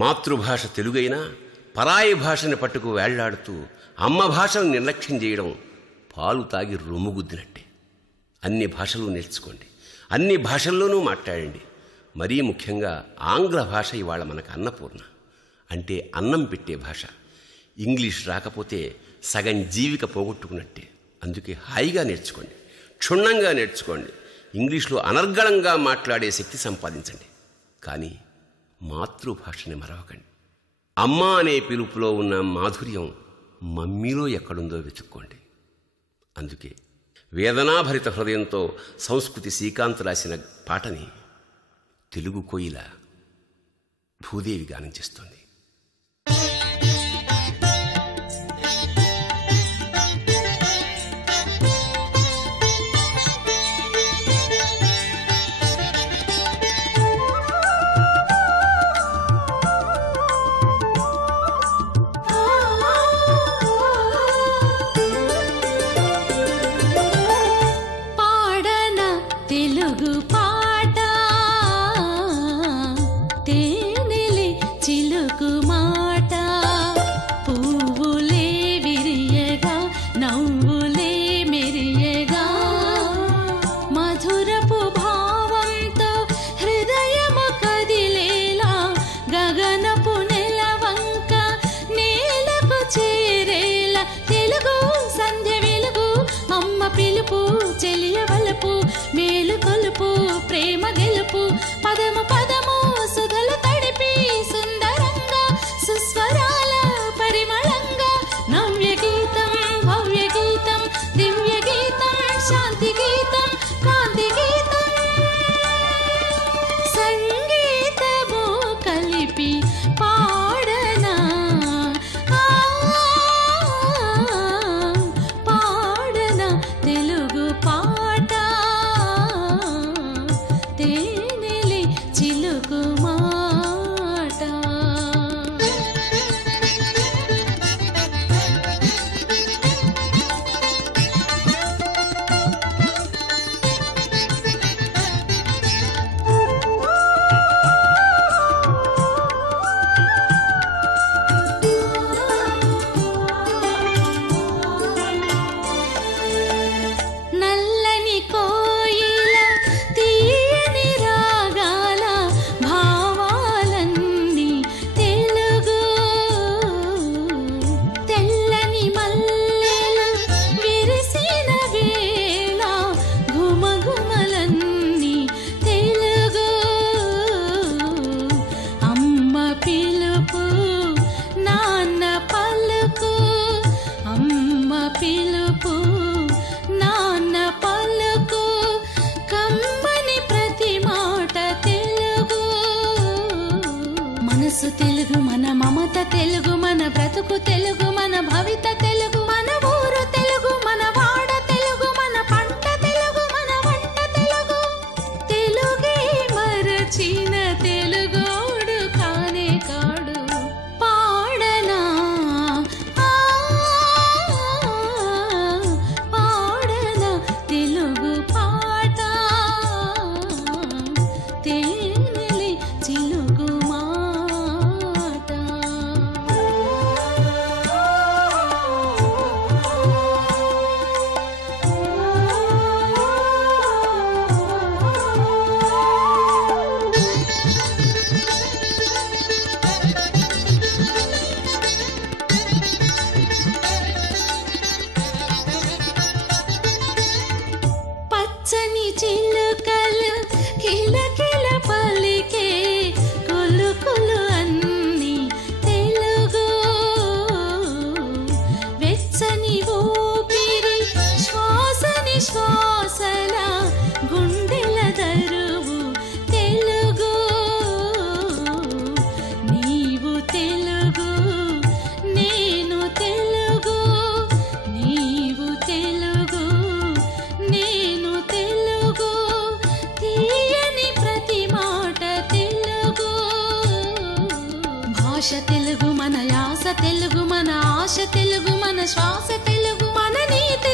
మాతృభాష తెలుగైనా పరాయి భాషని పట్టుకు వేళ్లాడుతూ అమ్మ భాషను నిర్లక్ష్యం చేయడం పాలు తాగి రొమ్ముగుద్దినట్టే. అన్ని భాషలు నేర్చుకోండి, అన్ని భాషల్లోనూ మాట్లాడండి. మరీ ముఖ్యంగా ఆంగ్ల భాష ఇవాళ మనకు అన్నపూర్ణ, అంటే అన్నం పెట్టే భాష. ఇంగ్లీష్ రాకపోతే సగం జీవిక పోగొట్టుకున్నట్టే. అందుకే హాయిగా నేర్చుకోండి, క్షుణ్ణంగా నేర్చుకోండి. ఇంగ్లీష్లో అనర్గళంగా మాట్లాడే శక్తి సంపాదించండి. కానీ మాతృభాషని మరవకండి. అమ్మ అనే పిలుపులో ఉన్న మాధుర్యం మమ్మీలో ఎక్కడుందో వెతుక్కోండి. అందుకే వేదనాభరిత హృదయంతో సంస్కృతి శ్రీకాంత్ రాసిన పాటని తెలుగు కోయిల భూదేవి గానం చేస్తోంది. మేలు కొలుపు ప్రేమ గెలుపు పదము పదము సుధలు తడిపి సుందరంగా సుస్వరాల పరిమళంగా నవ్య గీతం భవ్య గీతం దివ్య గీతం శాంతి గీతం కాంతి గీతం సంగీతము కలిపి పాడనా పాడనా తెలుగు పాట తేనెలి చిలుకు మాట. నల్లని కోయిల తీయని రాగాల భావాలన్నీ తెలుగు తెల్లని మల్లెలు విరిసిన వేళ ఘుమఘుమలన్నీ తెలుగు అమ్మ పిలుపు నాన్న పలుకు అమ్మ పిలుపు నాన్న పలుకు కమ్మని ప్రతి మాట తెలుగు మనసు తెలుగు మన మమత తెలుగు మన బ్రతుకు తెలుగు మన భవిత తెలుగు మన ఊరు తెలుగు మన వాడ తెలుగు మన పంట తెలుగు మన వంట తెలుగు తెలుగే మరచిన తెలుగోడు కానే కాడు పాడనా పాడనా తెలుగు పాట తేనెలి చిలుకు మాట. పచ్చని చిలుకలు కిలకిల పలికే కొలుకులు అన్నీ తెలుగు వెచ్చని ఊపిరి శ్వాసని శ్వాసల గుండెల దరువు తెలుగు నీవు తెలుగు నేను తెలుగు నీవు తెలుగు నేను తెలుగు తీయని ప్రతి మాట తెలుగు భాష తెలుగు మన యాస తెలుగు మన ఆశ తెలుగు మన శ్వాస తెలుగు మన నీతి